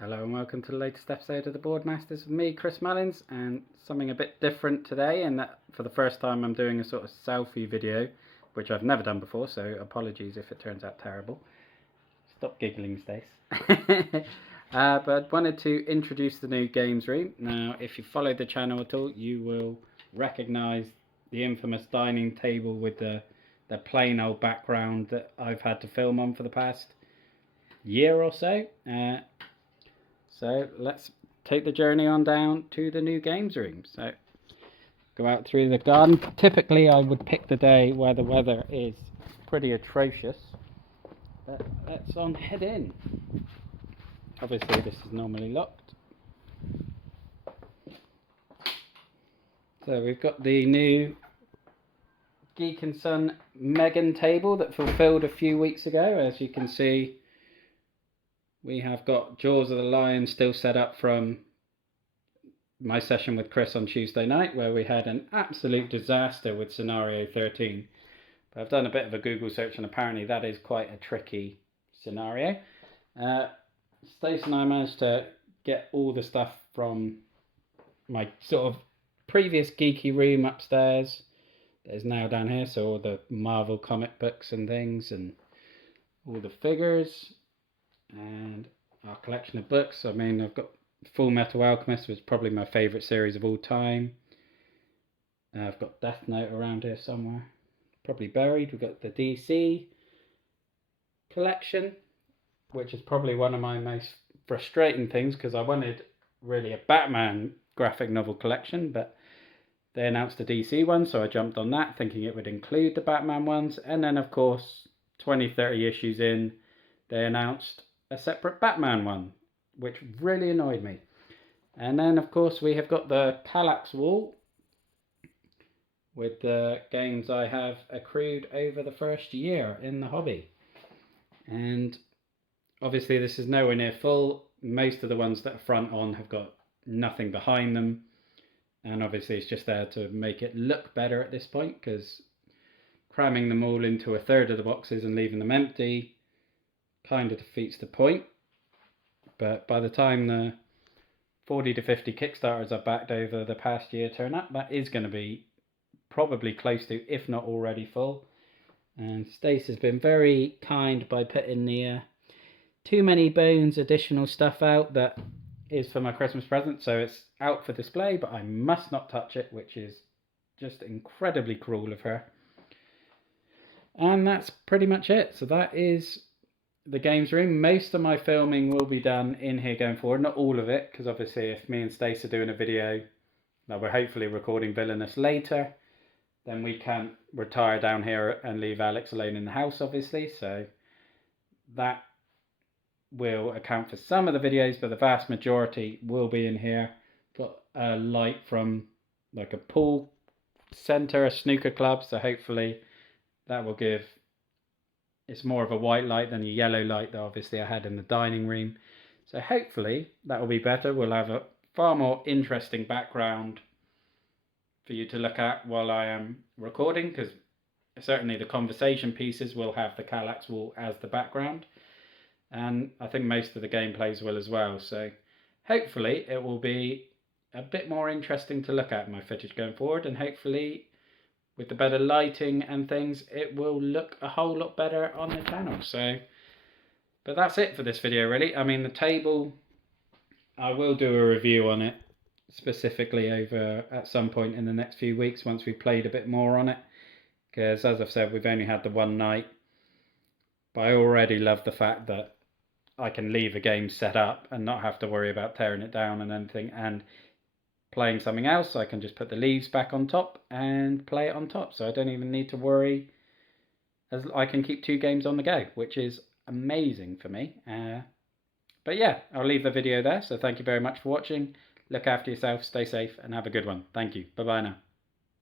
Hello and welcome to the latest episode of the Boardmasters with me, Chris Mullins, and something a bit different today in that for the first time I'm doing a sort of selfie video, which I've never done before, so apologies if it turns out terrible. Stop giggling, Stace. But I wanted to introduce the new games room. Now, if you follow the channel at all, you will recognise the infamous dining table with the plain old background that I've had to film on for the past year or so. So let's take the journey on down to the new games room. So go out through the garden. Typically I would pick the day where the weather is pretty atrocious. But let's head in. Obviously this is normally locked. So we've got the new Geek & Son Megan table that fulfilled a few weeks ago. As you can see, we have got Jaws of the Lion still set up from my session with Chris on Tuesday night, where we had an absolute disaster with scenario 13. But I've done a bit of a Google search and apparently that is quite a tricky scenario. Stace and I managed to get all the stuff from my sort of previous geeky room upstairs that is now down here. So all the Marvel comic books and things and all the figures and our collection of books. I mean, I've got Full Metal Alchemist, which is probably my favourite series of all time. I've got Death Note around here somewhere, probably buried. We've got the DC collection, which is probably one of my most frustrating things because I wanted really a Batman graphic novel collection, but they announced a DC one, so I jumped on that thinking it would include the Batman ones. And then, of course, 20-30 issues in, they announced a separate Batman one, which really annoyed me. And then, of course, we have got the Kallax wall with the games I have accrued over the first year in the hobby. And obviously this is nowhere near full. Most of the ones that are front on have got nothing behind them. And obviously it's just there to make it look better at this point, because cramming them all into a third of the boxes and leaving them empty kind of defeats the point. But by the time the 40 to 50 Kickstarters I've backed over the past year turn up, that is going to be probably close to, if not already full. And Stace has been very kind by putting the Too Many Bones additional stuff out that is for my Christmas present. So it's out for display, but I must not touch it, which is just incredibly cruel of her. And that's pretty much it. So that is the games room. Most of my filming will be done in here going forward, not all of it, because obviously if me and Stace are doing a video that we're hopefully recording Villainous later, then we can't retire down here and leave Alex alone in the house, obviously. So that will account for some of the videos, but the vast majority will be in here. Got a light from like a pool center, a snooker club, so hopefully that will give, it's more of a white light than a yellow light that obviously I had in the dining room. So hopefully that will be better. We'll have a far more interesting background for you to look at while I am recording, because certainly the conversation pieces will have the Kallax wall as the background. And I think most of the gameplays will as well. So hopefully it will be a bit more interesting to look at my footage going forward, and hopefully with the better lighting and things, it will look a whole lot better on the channel. So, but that's it for this video really. I mean, the table, I will do a review on it specifically over at some point in the next few weeks once we've played a bit more on it. Because as I've said, we've only had the one night. But I already love the fact that I can leave a game set up and not have to worry about tearing it down and anything, and playing something else, I can just put the leaves back on top and play it on top. So I don't even need to worry, as I can keep 2 games on the go, which is amazing for me. But yeah, I'll leave the video there. So thank you very much for watching. Look after yourself, stay safe, and have a good one. Thank you. Bye-bye now.